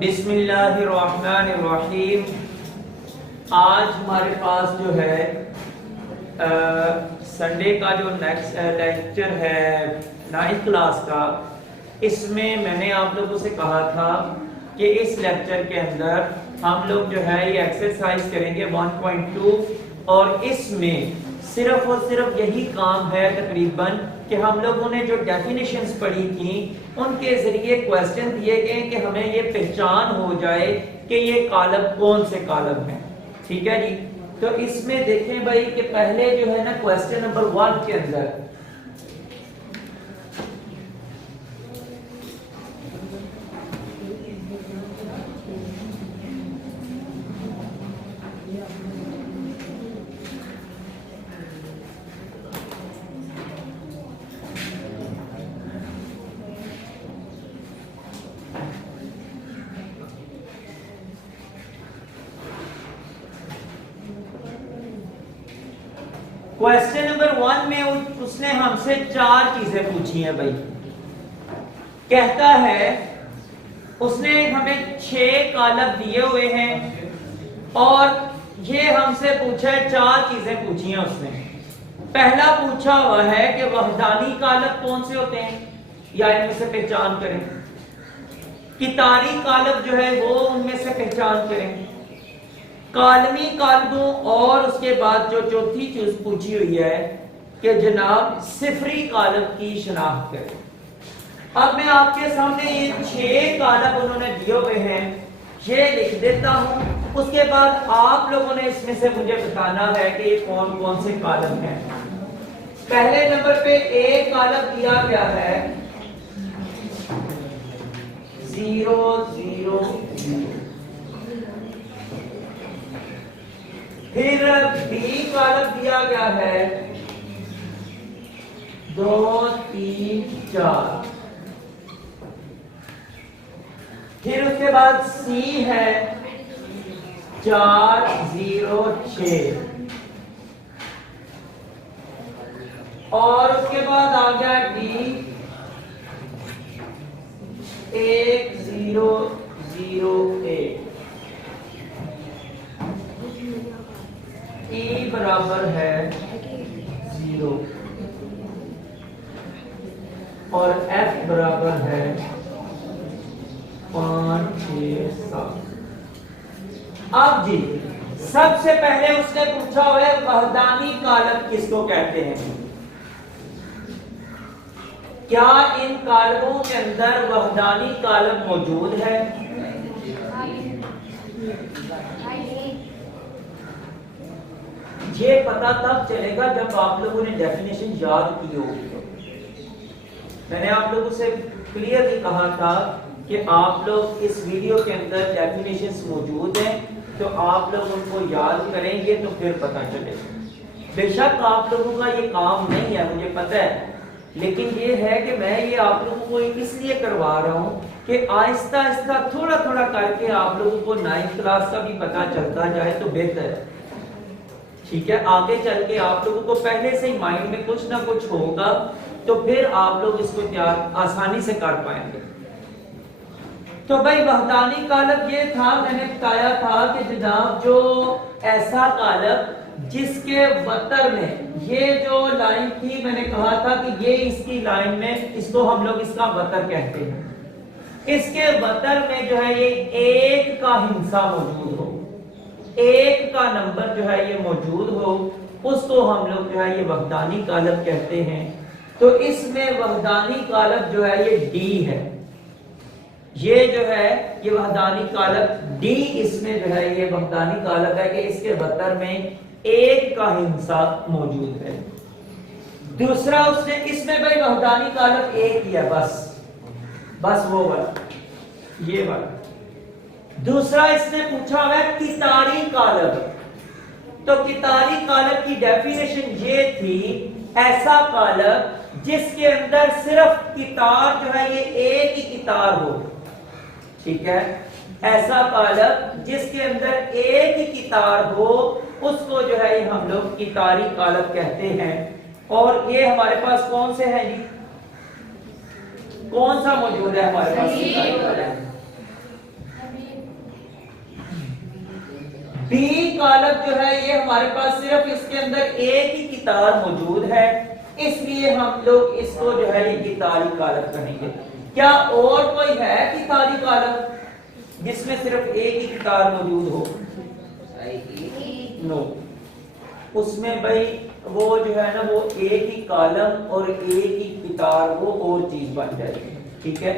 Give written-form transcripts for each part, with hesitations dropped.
बिस्मिल्लाहिर्रहमानिर्रहीम। आज हमारे पास जो है संडे का जो नेक्स्ट लेक्चर है 9th क्लास का, इसमें मैंने आप लोगों से कहा था कि इस लेक्चर के अंदर हम लोग जो है ये एक्सरसाइज करेंगे 1.2 और इसमें सिर्फ और सिर्फ यही काम है तकरीबन कि हम लोगों ने जो डेफिनेशंस पढ़ी थी उनके जरिए क्वेश्चन दिए गए कि हमें ये पहचान हो जाए कि ये कॉलम कौन से कॉलम है। ठीक है जी। तो इसमें देखें भाई कि पहले जो है ना क्वेश्चन नंबर 1 के अंदर क्वेश्चन नंबर 1 में उसने हमसे 4 चीजें पूछी हैं भाई। कहता है उसने हमें 6 कॉलम दिए हुए हैं और ये हमसे पूछा है 4 चीजें पूछी हैं उसने। पहला पूछा हुआ है कि वहदानी कॉलम कौन से होते हैं या इनमें से पहचान करें। कितारी कॉलम जो है वो उनमें से पहचान करें। कालमी कालमों और उसके बाद जो चौथी चीज पूछी हुई है कि जनाब सिफरी कालम की शनाख्त करें। अब मैं आपके सामने ये 6 कालम उन्होंने दिए हुए हैं, ये लिख देता हूं। उसके बाद आप लोगों ने इसमें से मुझे बताना है कि ये कौन कौन से कालम हैं। पहले नंबर पे एक कालम दिया गया है 0 0 0। फिर बी कॉलम दिया गया है 2 3 4। फिर उसके बाद सी है 4 0 6 और उसके बाद आ गया डी 1 0 0 1। E बराबर है 0 और F बराबर है 5 6 7। अब जी सबसे पहले उसने पूछा हुआ है वहदानी कॉलम किसको कहते हैं। क्या इन कॉलमों के अंदर वहदानी कॉलम मौजूद है? ये पता तब चलेगा जब आप लोगों ने डेफिनेशन याद की होगी। मैंने आप लोगों से क्लियरली कहा था कि आप लोग इस वीडियो के अंदर डेफिनेशंस मौजूद हैं, तो आप लोग उनको याद करेंगे तो फिर पता चलेगा। बेशक आप लोगों का ये काम नहीं है, मुझे पता है, लेकिन ये है कि मैं ये आप लोगों को इसलिए करवा रहा हूँ कि आहिस्ता आहिस्ता थोड़ा थोड़ा करके आप लोगों को 9th क्लास का भी पता चलता जाए तो बेहतर है। ठीक है, आगे चल के आप लोगों को पहले से ही माइंड में कुछ ना कुछ होगा तो फिर आप लोग इसको आसानी से कर पाएंगे। तो भाई वहदानी कॉलम ये था, मैंने बताया था कि जनाब जो ऐसा कॉलम जिसके वतर में ये जो लाइन थी, मैंने कहा था कि ये इसकी लाइन में इसको हम लोग इसका वतर कहते हैं। इसके वतर में जो है ये 1 का हिस्सा मौजूद हो, 1 का नंबर जो है ये मौजूद हो, उसको हम लोग जो है ये वहदानी कॉलम कहते हैं। तो इसमें वहदानी कॉलम जो है ये डी है। ये जो है ये वहदानी कॉलम डी, इसमें जो है ये वहदानी कॉलम है कि इसके वतर में 1 का हिस्सा मौजूद है। दूसरा उसने इसमें भाई वहदानी कॉलम 1 ही है, बस वो वाला, ये वाला। दूसरा इसने पूछा हुआ है कितारी कॉलम। तो कितारी कॉलम की डेफिनेशन ये थी, ऐसा कॉलम जिसके अंदर सिर्फ कितार जो है ये 1 ही कितार हो। ठीक है, ऐसा कॉलम जिसके अंदर 1 ही कितार हो उसको जो है हम लोग कितारी कॉलम कहते हैं। और ये हमारे पास कौन से है जी, कौन सा मौजूद है हमारे पास? बी कॉलम जो है ये हमारे पास सिर्फ इसके अंदर एक ही कितार मौजूद है, इसलिए हम लोग इसको जो है ये कितारी कॉलम कहेंगे। क्या और कोई है कितारी कॉलम जिसमें सिर्फ एक ही कितार मौजूद हो? नो, उसमें भाई वो जो है ना वो एक ही कॉलम और एक ही कितार वो और चीज बन जाएगी। ठीक है,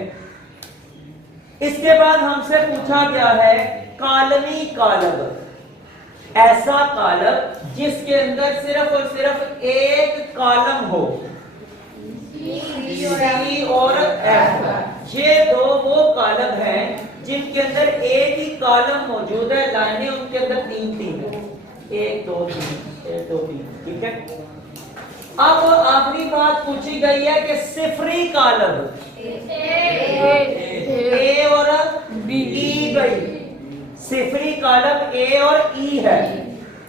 इसके बाद हमसे पूछा गया है कॉलमी कॉलम, ऐसा कॉलम जिसके अंदर सिर्फ और सिर्फ एक कॉलम हो, सी और एफ। ये दो वो कॉलम हैं जिनके अंदर एक ही कॉलम मौजूद है, लाइनें उनके अंदर तीन तीन है, 1 2 3 1 2 3। ठीक है, अब आखिरी बात पूछी गई है कि सिफरी कॉलम ए और बी गई, सिफरी कॉलम ए और ई है,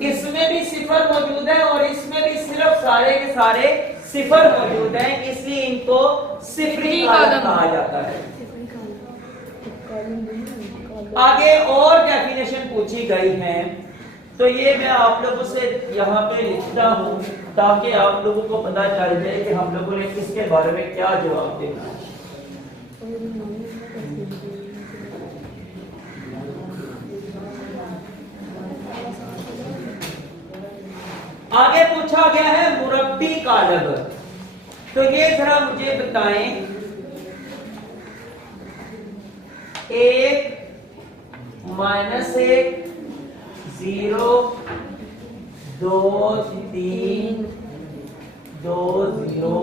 इसमें भी सिफर मौजूद है और इसमें भी सिर्फ सारे के सारे सिफर मौजूद हैं, इसलिए इनको सिफरी कॉलम कहा जाता है। आगे और डेफिनेशन पूछी गई है, तो ये मैं आप लोगों से यहाँ पे लिखता हूँ ताकि आप लोगों को पता चल जाए कि हम लोगों ने किसके बारे में क्या जवाब देना है। आगे पूछा गया है मुरब्बी कॉलम, तो ये जरा मुझे बताएं, 1 -1 0 2 3 2 0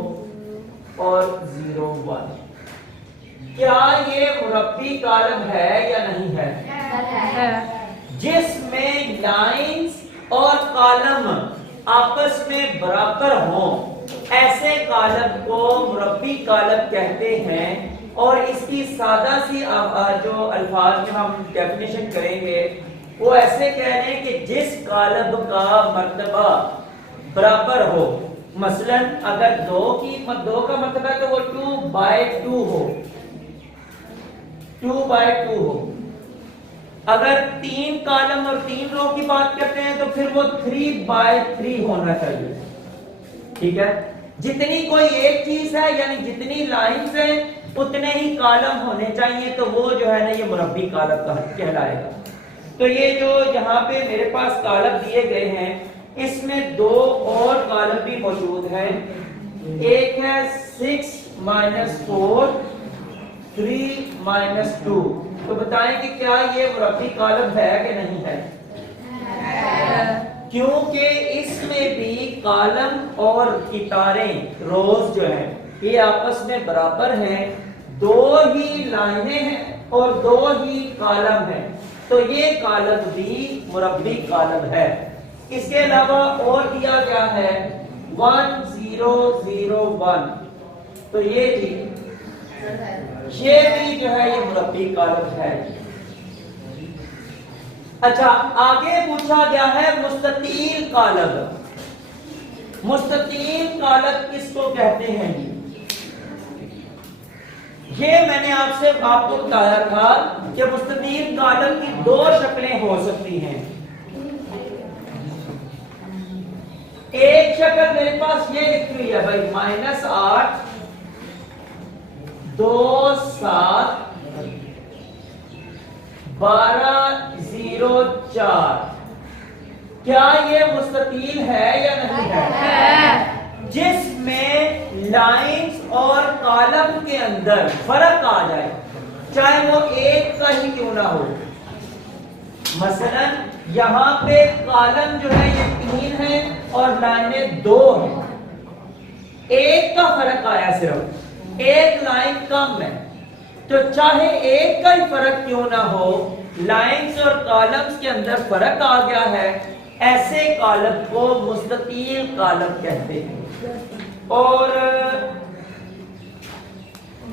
और 0 1, क्या ये मुरब्बी कॉलम है या नहीं है? जिसमें लाइंस और कॉलम आपस में बराबर हों, ऐसे कॉलम को मुरब्बी कॉलम कहते हैं। और इसकी सादा सी जो अल्फाज में हम डेफिनेशन करेंगे वो ऐसे कह रहे हैं कि जिस कॉलम का मर्तबा बराबर हो, मसलन अगर 2 का मर्तबा है तो वो 2/2 हो, 2/2 हो। अगर 3 कॉलम और 3 रो की बात करते हैं तो फिर वो 3/3 होना चाहिए। ठीक है, जितनी कोई एक चीज है यानी जितनी लाइंस हैं उतने ही कॉलम होने चाहिए, तो वो जो है ना ये मुरब्बी कॉलम कहलाएगा। तो ये जो यहाँ पे मेरे पास कॉलम दिए गए हैं इसमें 2 और कॉलम भी मौजूद हैं, एक है 6 - 4 3 - 2। तो बताएं कि क्या ये मुरब्बी कॉलम है कि नहीं है? क्योंकि इसमें भी कॉलम और कितारें रोज जो है ये आपस में बराबर हैं, 2 ही लाइनें हैं और 2 ही कॉलम हैं, तो ये कॉलम भी मुरब्बी कॉलम है। इसके अलावा और दिया गया है 1 0 0 1, तो ये भी जो है ये मुरब्बी कॉलम है। अच्छा, आगे पूछा गया है मुस्ततील कॉलम। मुस्ततील कॉलम किसको कहते हैं? ये मैंने आपको बताया था कि मुस्ततील कॉलम की 2 शक्लें हो सकती हैं। एक शक्ल मेरे पास ये लिखी हुई है भाई, -8 2 7 12 0 4। क्या ये मुस्ततील है या नहीं है? जिसमें लाइंस और कॉलम के अंदर फर्क आ जाए, चाहे वो एक का ही क्यों ना हो। मसलन यहाँ पे कॉलम जो है ये 3 है और लाइनें 2 हैं, एक का फर्क आया, सिर्फ एक लाइन कम है, तो चाहे एक का ही फर्क क्यों ना हो, लाइंस और कॉलम्स के अंदर फर्क आ गया है, ऐसे कॉलम को मुस्ततील कॉलम कहते हैं। और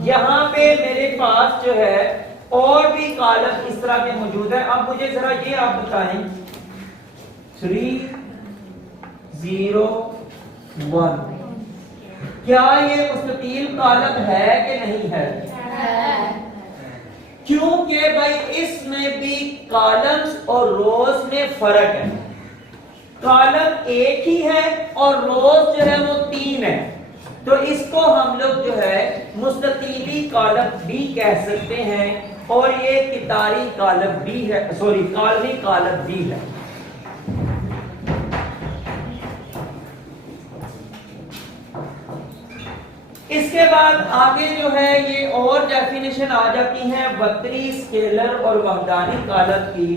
यहां पे मेरे पास जो है और भी कॉलम इस तरह के मौजूद है। अब मुझे जरा ये आप बताएं, 3 0 1, क्या ये मुस्ततील कॉलम है कि नहीं है? क्योंकि भाई इसमें भी कॉलम्स और रोज में फर्क है। कॉलम एक ही है और रोज जो है वो 3 है, तो इसको हम लोग जो है मुस्ततीली कॉलम भी कह सकते हैं और ये कितारी कॉलम भी है, सॉरी कॉलमी कॉलम भी है। इसके बाद आगे जो है ये और डेफिनेशन आ जाती है वक्री, स्केलर और वहदानी कॉलम की,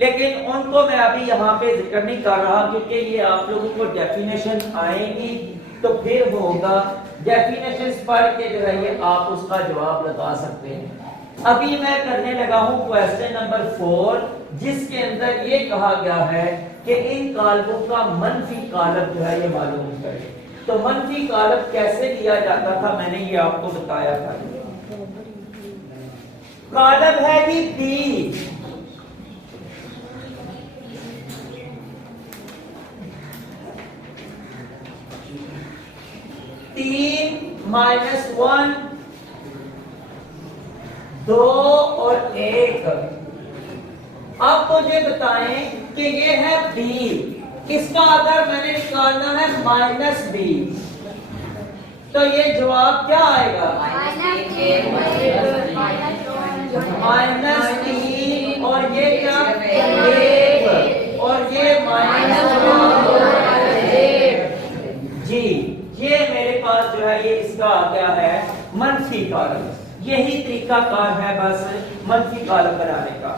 लेकिन उनको मैं अभी यहाँ पे जिक्र नहीं कर रहा क्योंकि ये आप लोगों को डेफिनेशन आएंगी तो फिर होगा, डेफिनेशंस पढ़ के जो है ये आप उसका जवाब लगा सकते हैं। अभी मैं करने लगा हूं क्वेश्चन नंबर 4, जिसके अंदर ये कहा गया है कि इन कॉलमों का मनफी कॉलम जो है ये मालूम करें। तो मनफी कॉलम कैसे लिया जाता था मैंने ये आपको बताया था। कॉलम है जी बी, -1, 2 और 1। अब मुझे बताएं कि ये है b, इसका अगर मैंने निकालना है -b, तो ये जवाब क्या आएगा? -3 और ये क्या 1 और ये -1 जी। ये मेरे पास जो है ये इसका आ गया है मनफी कॉलम। यही तरीका कार है बस मनफी कॉलम बनाने का।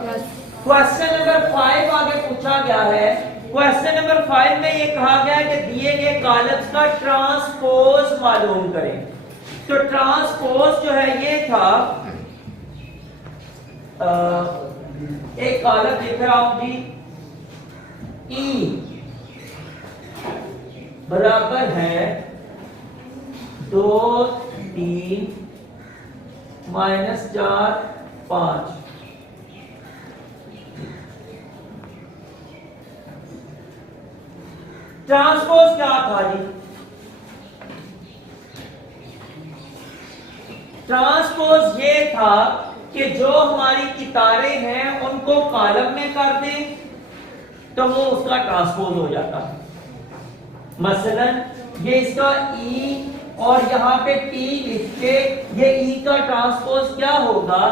क्वेश्चन नंबर 5 आगे पूछा गया है। क्वेश्चन नंबर 5 में ये कहा गया है कि दिए गए कॉलम्स का ट्रांसपोज मालूम करें। तो ट्रांसपोज जो है ये था, एक कॉलम लिख रहा हूं जी, ई बराबर है 2 3 -4 5। ट्रांसपोज क्या था जी? ट्रांसपोज ये था कि जो हमारी कितारें हैं उनको कॉलम में कर दें तो वो उसका ट्रांसपोज हो जाता है। मसलन ये इसका ई और यहाँ पे टी लिख के ये ई का ट्रांसपोज क्या होगा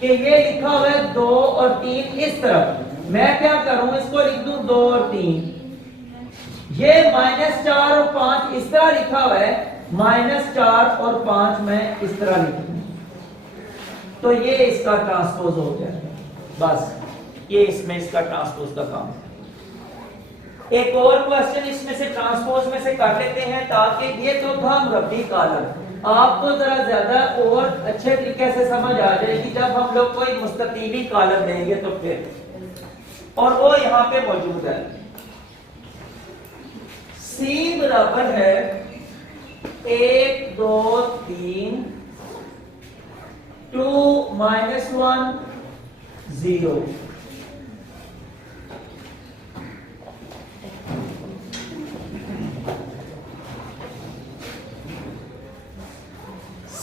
कि ये लिखा हुआ है 2 और 3 इस तरफ, मैं क्या करूं इसको लिख दूं 2 और 3। ये -4 और 5 इस तरह लिखा हुआ है, -4 और 5 मैं इस तरह लिख दूं, तो ये इसका ट्रांसपोज हो जाएगा। बस ये इसमें इसका ट्रांसपोज का काम है। एक और क्वेश्चन इसमें से ट्रांसपोज में से कर लेते हैं ताकि ये तो था रबी कॉलम, आपको जरा ज्यादा और अच्छे तरीके से समझ आ जाएगी जब हम लोग कोई मुस्ततीली कॉलम देंगे तो फिर, और वो यहाँ पे मौजूद है। C बराबर है 1 2 3 2 -1 0।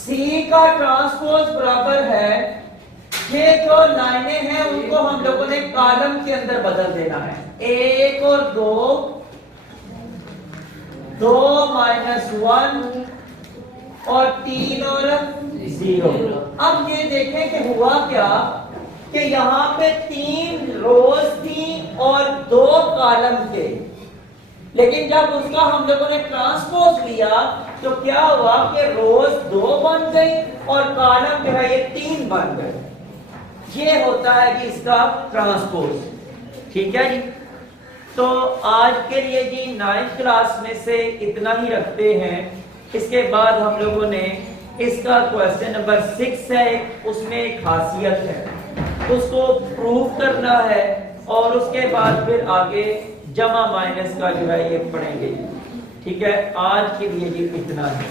C का ट्रांसपोज बराबर है, ये जो लाइनें हैं उनको हम लोगों ने कॉलम के अंदर बदल देना है। 1 और 2 2 -1 और 3 और 0। अब ये देखें कि हुआ क्या कि यहाँ पे 3 रोज थी और 2 कॉलम थे, लेकिन जब उसका हम लोगों ने ट्रांसपोज लिया तो क्या हुआ कि रोज 2 बन गई और कॉलम जो है ये 3 बन गए। ये होता है कि इसका ट्रांसपोज। ठीक है जी। तो आज के लिए जी 9th क्लास में से इतना ही रखते हैं। इसके बाद हम लोगों ने इसका क्वेश्चन नंबर 6 है, उसमें एक खासियत है, उसको प्रूव करना है और उसके बाद फिर आगे जमा माइनस का जो है ये पढ़ेंगे। ठीक है, आज के लिए ये इतना है।